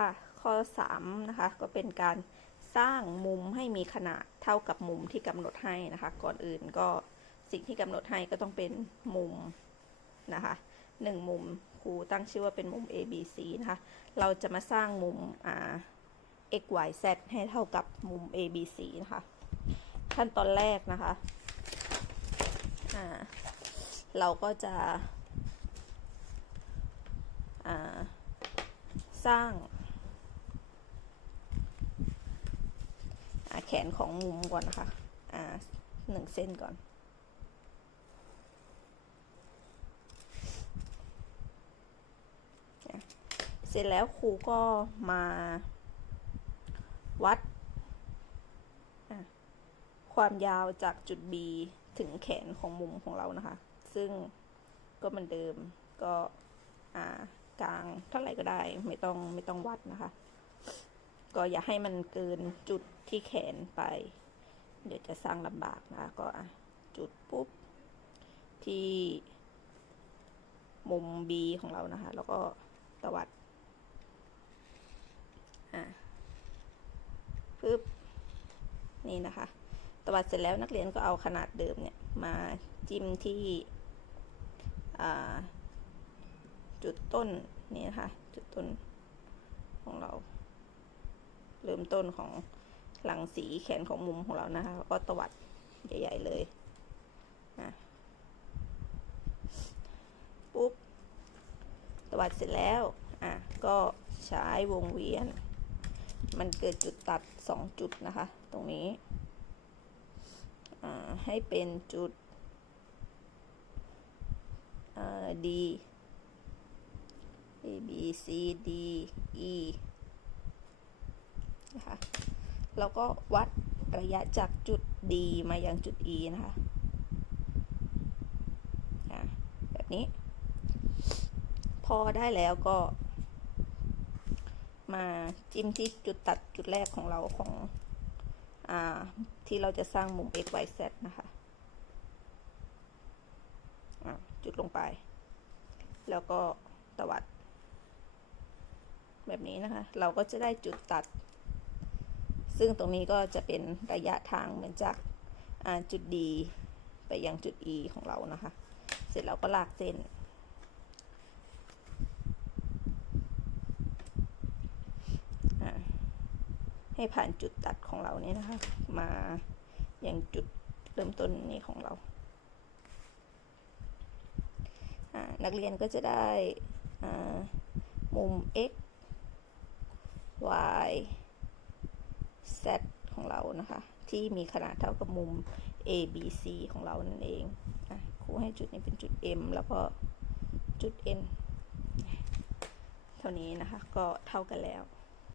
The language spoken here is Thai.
ค่ะ ข้อ 3 นะคะ ก็เป็นการสร้างมุมให้มีขนาดเท่ากับมุมที่กำหนดให้นะคะ ก่อนอื่นก็สิ่งที่กำหนดให้ก็ต้องเป็นมุมนะคะหนึ่งมุมครูตั้งชื่อว่าเป็นมุม A B C นะคะ เราจะมาสร้างมุม x y z ให้เท่ากับมุม A B C นะคะ ขั้นตอนแรกนะคะเราก็จะสร้างอ่า แขนของมุมก่อนนะคะ อ่าหนึ่งเส้นก่อน เสร็จแล้วครูก็มาวัด ความยาวจากจุด B ถึงแขนของมุมของเรานะคะ ซึ่งก็เหมือนเดิมก็กลางเท่าไหร่ก็ได้ไม่ต้องไม่ต้องวัดนะคะ ก็อย่าให้มันเกินจุดที่แขนไป เดี๋ยวจะสร้างลำบากนะคะก็จุดปุ๊บ ที่มุม B ของเรานะคะ แล้วก็ตวัด อะปึ๊บ นี่นะคะ ตวัดเสร็จแล้วนักเรียนก็เอาขนาดเดิมเนี่ย มาจิ้มที่จุดต้นนี่นะคะ จุดต้นของเรา มต้นของหลังสีแขนของมุมของเรานะคะก็ตวัดใหญ่ๆเลยอะปุ๊บตวัดเสร็จแล้วอะก็ใช้วงเวียน มันเกิดจุดตัดสองจุดนะคะ ตรงนี้ให้เป็นจุดอ่า D A B C D E นะคะแล้วก็วัดระยะจากจุด D มายังจุด E นะคะแบบนี้ พอได้แล้วก็ มาจิ้มที่จุดตัดจุดแรกของเราของอที่เราจะสร้างมุม x y z นะคะะจุดลงไป แล้วก็ตวัด แบบนี้นะคะ เราก็จะได้จุดตัด ซึ่งตรงนี้ก็จะเป็นระยะทางเหมือนจากจุด D ไปยังจุด E ของเรานะคะ เสร็จเราก็ลากเส้น ให้ผ่านจุดตัดของเราเนี่ยนะคะ มาอย่างจุดเริ่มต้นนี้ของเรานักเรียนก็จะได้มุม x y z ของเรานะคะ ที่มีขนาดเท่ากับมุม a b c ของเรานั่นเองอครูให้จุดนี้เป็นจุด m แล้วก็จุด n เท่านี้นะคะ ก็เท่ากันแล้ว